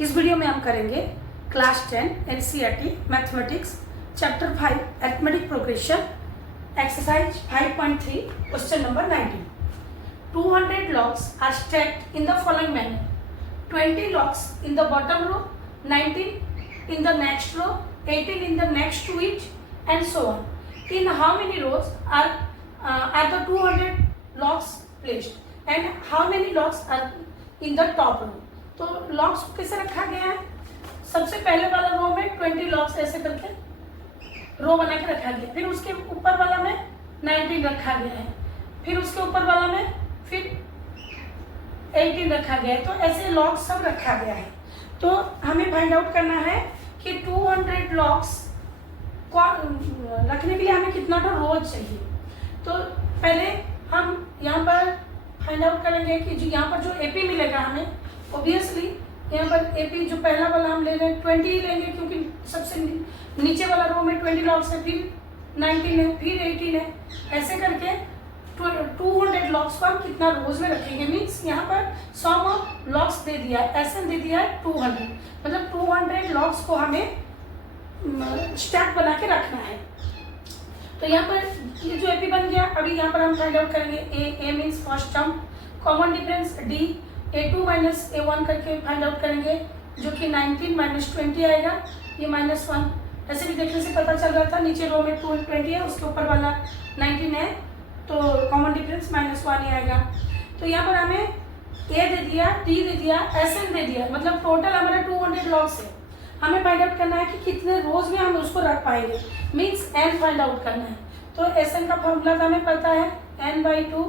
इस वीडियो में हम करेंगे class 10 NCERT mathematics chapter 5 arithmetic progression exercise 5.3 question number 19. 200 logs are stacked in the following manner: 20 logs in the bottom row, 19 in the next row, 18 in the next to it, and so on. In how many rows are the 200 logs placed, and how many logs are in the top row? तो logs को कैसे रखा गया है? सबसे पहले वाला रो में 20 लॉग्स ऐसे करके रो बना के रखा गया, फिर उसके ऊपर वाला में 19 रखा गया है, फिर उसके ऊपर वाला में फिर 18 रखा गया है. तो ऐसे लॉग्स सब रखा गया है. तो हमें फाइंड आउट करना है कि 200 लॉग्स को रखने के लिए हमें कितना तो रोज चाहिए. तो पहले हम यहाँ पर फाइंड आउट करेंगे कि जो यहाँ पर जो एपी मिलेगा हमें, ऑब्वियसली यहाँ पर एपी जो पहला वाला हम ले रहे हैं 20 ही लेंगे, क्योंकि सबसे नीचे वाला रो में 20 लॉग्स है, फिर 19 है, फिर 18 है. ऐसे करके 200 लॉग्स को हम कितना रोज में रखेंगे. मीन्स यहाँ पर सम ऑफ लॉग्स दे दिया है, एसएन दे दिया है 200, मतलब 200 लॉग्स को हमें स्टैक बना के रखना है. तो यहाँ पर ये जो एपी बन गया, अभी यहाँ पर हम फाइंड आउट करेंगे A means first term, common difference D, a2 minus a1 करके फाइंड आउट करेंगे, जो कि 19 माइनस 20 आएगा, ये -1. ऐसे भी देखने से पता चल रहा था, नीचे रो में 20 है, उसके ऊपर वाला 19 है, तो कॉमन डिफरेंस -1 ही आएगा. तो यहाँ पर हमें a दे दिया, d दे दिया, sn दे दिया, मतलब टोटल हमारा 200 लॉग्स है. हमें फाइंड आउट करना है कि कितने रोज में हम उसको रख पाएंगे, मीन्स n फाइंड आउट करना है. तो sn का फॉर्मूला तो हमें पता है, n/2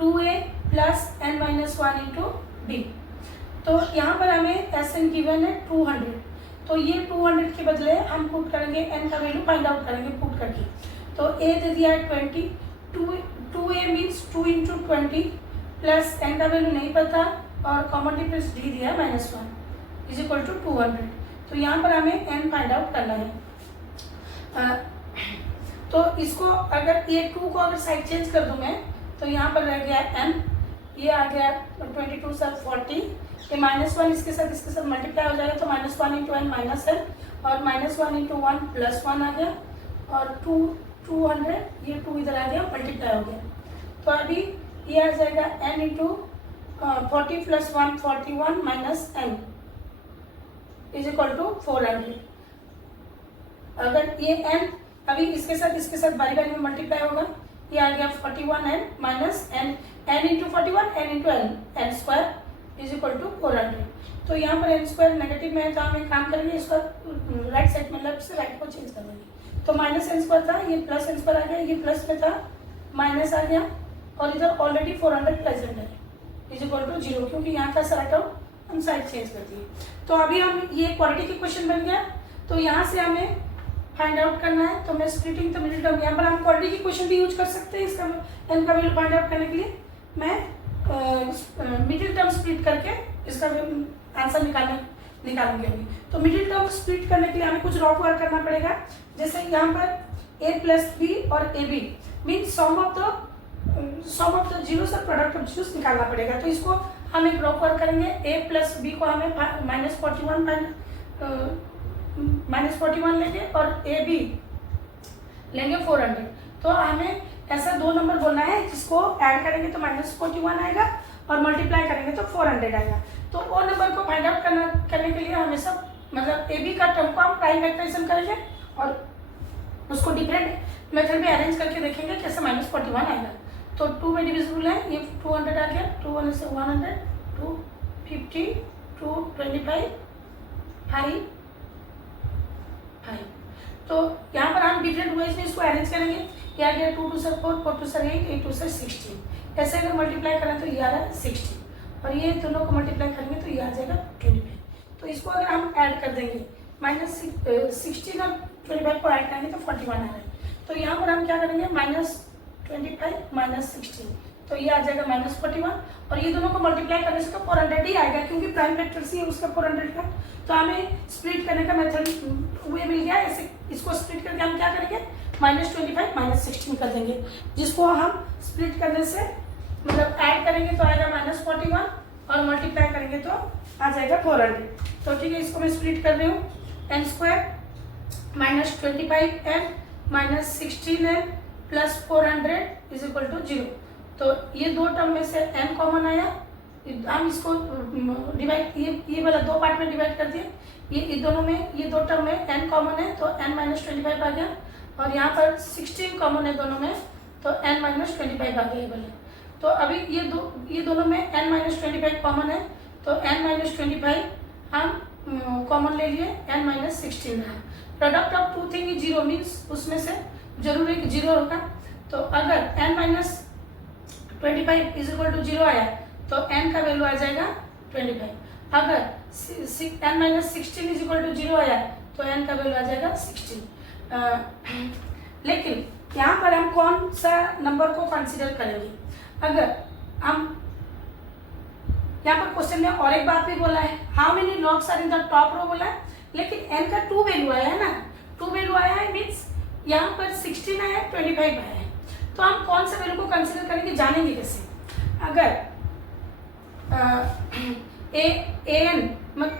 2a plus n-1 into D. तो यहाँ पर हमें एसएन गिवन है 200, तो ये 200 के बदले हम पुट करेंगे n का वैल्यू फाइंड आउट करेंगे पुट करके. तो a दे दिया है 20, 2a means 2 into 20 plus n का वैल्यू नहीं पता, और कॉमन डिफरेंस d दिया है -1 इज इक्वल टू 200. तो यहाँ पर हमें n फाइंड आउट करना है. तो इसको अगर ये 2 को अगर साइड चेंज कर दूँ मैं, तो यहाँ पर रह गया n, ये आ गया 22 सर 40, ये -1 इसके साथ मल्टीप्लाई हो जाएगा, तो -1 इंटू n माइनस है, और -1 इंटू 1 +1 आ गया, और 200 ये 2 इधर आ गया, मल्टीप्लाई हो गया. तो अभी ये आ जाएगा n into 40 plus 1 41 minus n is equal to 400. अगर ये n अभी इसके साथ बारी बारी में मल्टीप्लाई होगा, ये आ गया 41n minus n into 41 n into n square is equal to 400. तो यहाँ पर n स्क्वायर नेगेटिव में है, तो हम एक काम करेंगे, इसका राइट साइड में लेफ्ट से राइट को चेंज कर देंगे. तो -n स्क्वायर था, ये +n स्क्वायर आ गया, ये प्लस में था माइनस आ गया, और इधर ऑलरेडी 400 प्रेजेंट है इज इक्वल टू 0, क्योंकि यहाँ का राइट आउट हम साइड चेंज कर दिए. तो अभी हम ये क्वाड्रेटिक इक्वेशन बन गया. तो यहाँ से हमें फाइंड आउट करना है, तो मैं स्प्लिटिंग द मिडिल टर्म, यहाँ पर हम क्वाड्रेटिक इक्वेशन भी यूज कर सकते हैं. इसका n का वैल्यू फाइंड आउट करने के लिए मैं मिडिल टर्म स्प्लिट करके इसका आंसर निकालेंगे अभी. तो मिडिल टर्म स्प्लिट करने के लिए हमें कुछ रॉ वर्क करना पड़ेगा. जैसे यहाँ पर a प्लस बी और A B means sum of the zeros और प्रोडक्ट ऑफ जीरोस निकालना पड़ेगा. तो इसको हम एक रॉ वर्क करेंगे. a प्लस बी को हमें -41 लेंगे, और ए बी लेंगे 400. तो हमें ऐसा 2 नंबर बोलना है जिसको ऐड करेंगे तो -41 आएगा, और मल्टीप्लाई करेंगे तो 400 आएगा. तो वो नंबर को फाइंड आउट करने के लिए हमेशा मतलब ए बी का टर्म को हम प्राइम फैक्टराइजेशन करेंगे, और उसको डिफरेंट मेथड में अरेंज करके देखेंगे कैसे -41 आएगा. तो 2 में डिविजिबल है, ये 200 आ गया, 2 से 100, 250, 225, 5. तो यहाँ पर हम डिफरेंट वेज में इसको अरेंज करेंगे. ये आ गया 2 2 से 4, 4 2 से 8, 8 2 से 16. ऐसे अगर मल्टीप्लाई करें तो ये आ रहा है 60, और ये दोनों को मल्टीप्लाई करेंगे तो ये आ जाएगा 25. तो इसको अगर हम ऐड कर देंगे, -16 और 25 को ऐड करेंगे तो 41 आ रहा है. तो यहाँ पर हम क्या करेंगे, -25 -16, तो ये आ जाएगा -41, और ये दोनों को मल्टीप्लाई करने से तो 400 ही आएगा, क्योंकि प्राइम फैक्टर से उसका 400 का. तो हमें स्प्लिट करने का मेथड वे मिल गया. ऐसे इसको स्प्लिट करके हम क्या करेंगे, -25 -16 कर देंगे, जिसको हम स्प्लिट करने से मतलब ऐड करेंगे तो आएगा -41, और मल्टीप्लाई करेंगे तो आ जाएगा 400. तो ठीक है, इसको मैं स्प्लिट कर रही हूँ, N square minus 25n minus 16n plus 400 is equal to 0। तो ये दो टर्म में से n कॉमन आया, हम इसको डिवाइड, ये वाला दो पार्ट में डिवाइड कर दिए, ये दोनों में, ये दो टर्म में n कॉमन है तो n माइनस 25 आ गया, और यहाँ पर 16 कॉमन है दोनों में तो n माइनस 25 आ गया ये वाले। तो अभी ये दोनों में n माइनस 25 कॉमन है तो n माइनस 25 हम कॉमन ले लिए, n माइनस 16 रहा। Product of two thing is zero, means उसमें से जरूर एक जीरो होगा। तो अगर n minus 25 is equal to 0 आया तो n का वैल्यू आ जाएगा 25। अगर n minus 16 is equal to 0 आया तो n का वैल्यू आ जाएगा 16। लेकिन यहाँ पर हम कौन सा नंबर को कंसिडर करेंगे? अगर हम यहाँ पर क्वेश्चन में और एक बात भी बोला है, how many logs are in the top row बोला है, लेकिन n का 2 वैल्यू आया है ना, 2 वैल्यू आया है मीन्स यहाँ पर 16 आया है, 25 आया है। तो हम कौन सा वैल्यू को कंसिडर करेंगे, जानेंगे कैसे? अगर an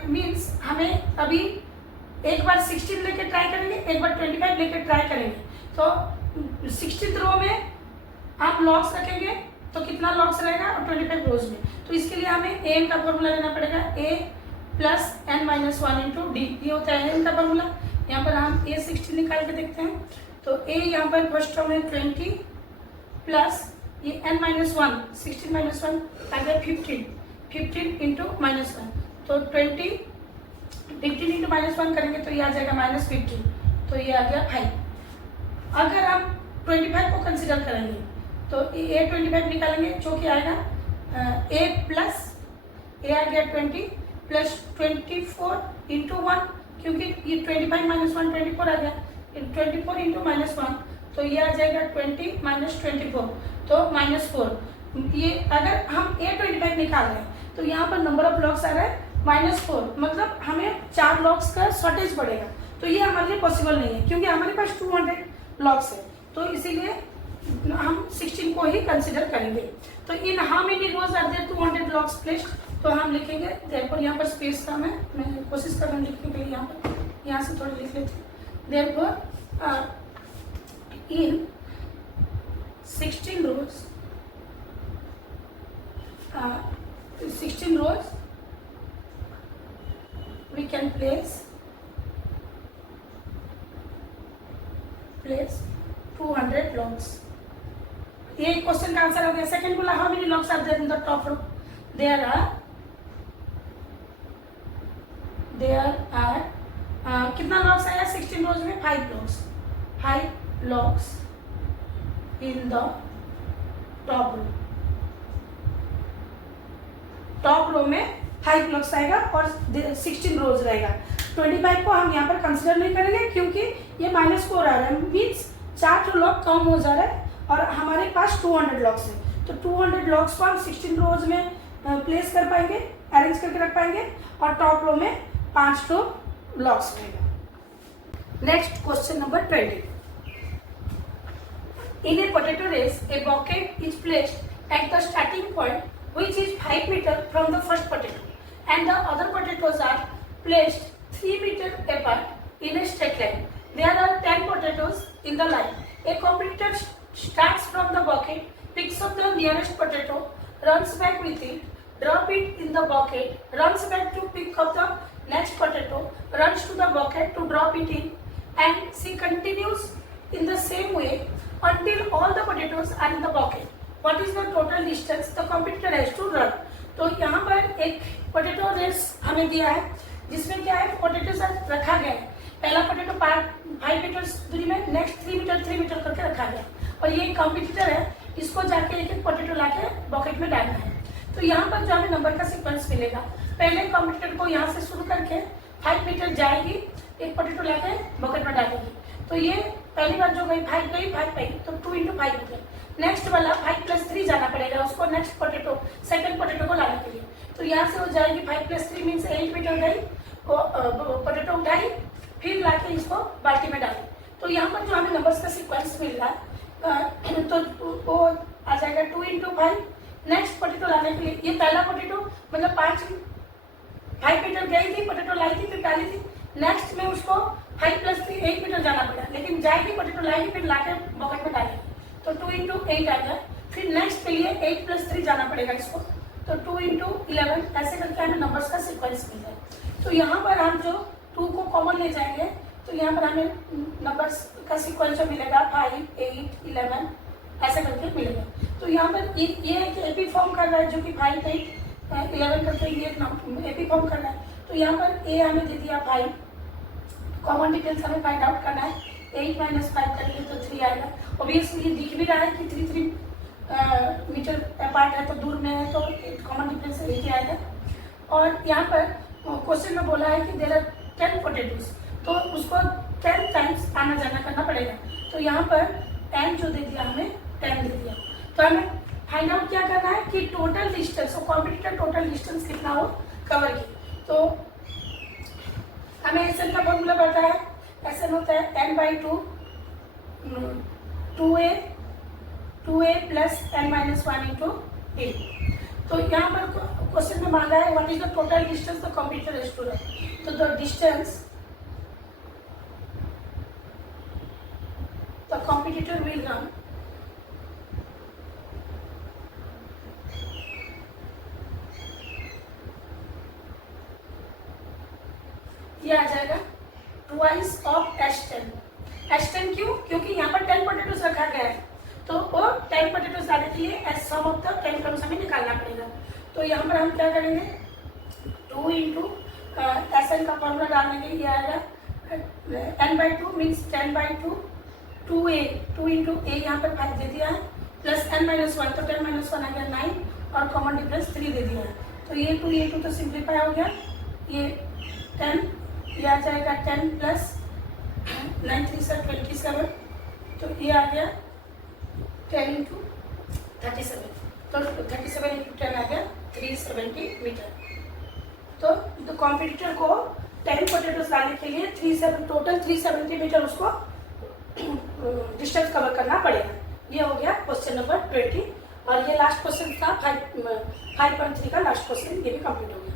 मीन्स हमें अभी एक बार 16 लेके ट्राई करेंगे, एक बार 25 लेके ट्राई करेंगे। तो 16th रो में आप लॉग्स रखेंगे तो कितना लॉग्स रहेगा, और 25 रोज में। तो इसके लिए हमें an का फॉर्मूला लेना पड़ेगा, a plus n minus 1 into D, ये होता है n का फॉर्मूला। यहाँ पर हम a 16 निकाल के देखते हैं। तो a यहाँ पर फर्स्ट टर्म है 20 प्लस ये n माइनस 1, 16 माइनस 1 आ गया 15 इंटू माइनस 1, तो 15 इंटू माइनस 1 करेंगे तो ये आ जाएगा माइनस 15, तो ये आ गया 5। अगर हम 25 को कंसिडर करेंगे तो a 25 निकालेंगे जो कि आएगा a प्लस a आ गया 20 प्लस 24 इंटू 1, क्योंकि ये 25 माइनस 1 24 आ गया, 24 इंटू माइनस 1 तो ये आ जाएगा 20 माइनस 24 तो माइनस 4। ये अगर हम a 25 निकाल रहे हैं तो यहाँ पर नंबर ऑफ लॉग्स आ रहा है -4, मतलब हमें 4 लॉग्स का शॉर्टेज पड़ेगा। तो ये हमारे लिए पॉसिबल नहीं है क्योंकि हमारे पास 200 लॉग्स है, तो इसीलिए हम 16 को ही कंसिडर करेंगे। तो in how many rows are there 200 logs placed, तो हम लिखेंगे देयरफॉर, यहाँ पर स्पेस का मैं कोशिश कर रहा हूँ लिखने के लिए, यहाँ से थोड़ा लिख लेते हैं। Therefore in 16 rows 16 rows we can place 200 logs। ये क्वेश्चन का आंसर हो गया। सेकंड बोला how many logs are there in the top row, there are कितना लॉग्स आया 16 रोज में, 5 logs in the top row. Top row में 5 logs आएगा और 16 रोज रहेगा। 25 को हम यहाँ पर कंसिडर नहीं करेंगे क्योंकि ये -4 आ रहा है, मीन्स 4 लॉग कम हो जा रहा है और हमारे पास 200 लॉग्स है। तो 200 लॉग्स को हम 16 रोज में प्लेस कर पाएंगे, अरेंज करके रख पाएंगे, और टॉप रो में 5 लॉग्स रहेगा। Next question number 20। In a potato race, a bucket is placed at the starting point, which is 5 meters from the first potato, and the other potatoes are placed 3 meters apart in a straight line. There are 10 potatoes in the line. A competitor starts from the bucket, picks up the nearest potato, runs back with it, drop it in the bucket, runs back to pick up the next potato, runs to the bucket to drop it in, and she continues in the same way until all the potatoes are in the bucket. What is the total distance the competitor has to run? तो यहाँ पर एक potato race हमें दिया है जिसमें क्या है, पोटैटो रखा गया है। पहला पोटैटो 5 मीटर दूरी में, नेक्स्ट 3 मीटर करके रखा गया, और ये कॉम्पिटिटर है, इसको जाके एक पोटैटो लाके बकेट में डालना है। तो यहाँ पर जो हमें नंबर का सीक्वेंस मिलेगा, पहले कॉम्पिटिटर को यहाँ से शुरू करके 5 मीटर जाएगी, एक पोटैटो लाके बकेट में डालेगी। तो ये पहली बार जो गई 5 गई, 5 पाई, तो 2 इंटू 5 हो गया। नेक्स्ट वाला 5 प्लस 3 जाना पड़ेगा उसको नेक्स्ट पोटैटो, सेकंड पोटैटो को लाने के लिए। तो यहाँ से हो जाएगी 5 प्लस 3 मीन्स 8 मीटर गई, पोटैटो उठाई, फिर लाके इसको बाल्टी में डाली। तो यहाँ पर जो हमें नंबर्स का सीक्वेंस मिल रहा है तो वो आ जाएगा 2 इंटू 5। नेक्स्ट पोटैटो लाने के लिए, ये पहला पोटैटो मतलब 5 मीटर गई थी, पोटैटो लाई थी, फिर डाली थी। नेक्स्ट में उसको 5 + 3 8 मीटर जाना पड़ा, लेकिन जाएगी पोटैटो लाएगी, फिर लाके बकेट में डालेगी, तो 2 × 8 आ गया। फिर नेक्स्ट के लिए 8 + 3 जाना पड़ेगा इसको, तो 2 × 11, ऐसे करके हमें नंबर्स का सीक्वेंस मिल जाए। तो यहाँ पर हम जो 2 को कॉमन ले जाएंगे, तो यहाँ पर हमें नंबर्स का सीक्वेंस जो मिलेगा 5, 8, 11 ऐसे करके मिलेगा। तो यहाँ पर ये है कि एपी फॉर्म कर रहा है, जो कि 5, 8, 11 करके ये एपी फॉर्म कर रहा है। तो यहाँ पर ए हमें दे दिया 5, कॉमन डिफरेंस हमें फाइंड आउट करना है। 8 - 5 करेंगे तो 3 आएगा। ऑब्वियसली ये दिख भी रहा है कि 3 मीटर अपार्ट है, तो दूर में है, तो कॉमन डिफरेंस 8 आएगा। और यहाँ पर क्वेश्चन में बोला है कि देयर आर 10 पोटैटोज, तो उसको 10 टाइम्स आना जाना करना पड़ेगा। तो यहाँ पर n जो दे दिया हमें 10 दे दिया। तो हमें फाइंड आउट क्या करना है कि टोटल डिस्टेंस और कॉम्पिटिटर टोटल डिस्टेंस कितना हो कवर की। तो हमें एसएन का फॉर्मूला पता है, एसएन होता है n/2 2a + n - 1 × a। तो यहाँ पर क्वेश्चन में मांगा है what is the total distance the competitor has to run. तो the distance the competitor will run ये आ जाएगा ट्वाइस ऑफ S10। S10 क्यों? क्योंकि यहाँ पर 10 पोटैटोज रखा गया है, तो वो 10 पोटैटोज डालने के लिए सम ऑफ द 10 टर्म्स हमें निकालना पड़ेगा। तो यहाँ पर हम क्या करेंगे, 2 × SN का फॉर्मूला डालने के लिए आएगा n/2 मीन्स 10/2 2a 2 × a यहाँ पर 5 दे दिया है, प्लस n - 1, तो 10 - 1 आ गया 9, और कॉमन डिफरेंस 3 दे दिया है। तो ये 2 तो सिंप्लीफाई हो गया, ये 10 ये आ जाएगा 10 + 9 × 3 = 27, तो ये आ गया 10 × 37, तो 37 × 10 आ गया 370 मीटर। तो कॉम्पिटिटर को 10 पोटैटोज डालने के लिए टोटल 370 मीटर उसको डिस्टेंस कवर करना पड़ेगा। ये हो गया क्वेश्चन नंबर 20, और ये लास्ट क्वेश्चन था 5.3 का लास्ट क्वेश्चन, ये भी कंप्लीट हो गया।